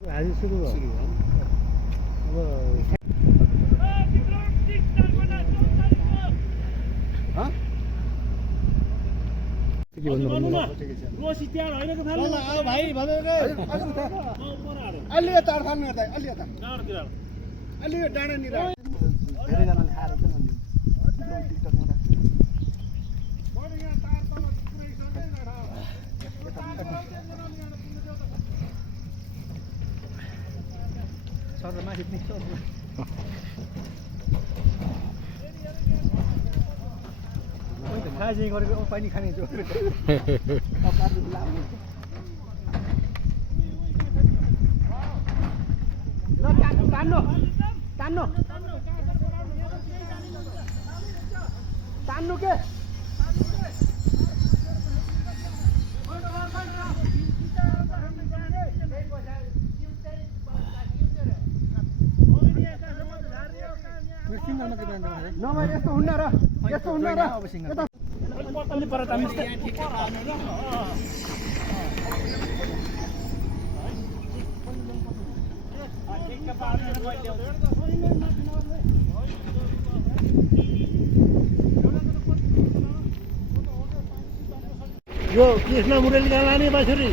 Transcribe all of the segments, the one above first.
आज सुरु भयो खाजे गरेको पानी खाने जो तान्नु तान्नु तान्नु के नभए यस्तो हुन्न र यस्तो हुन्न र अलि पर तान्नुस् त यो कृष्ण मुरलीका लाने बाछुरी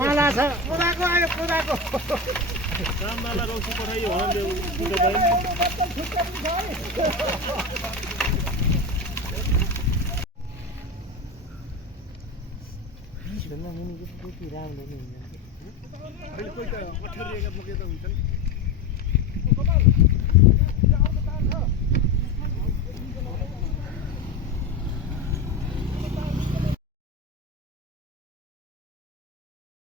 माला छ कोदाको आयो कोदाको राममाला रौसी पठाइयो राम्रो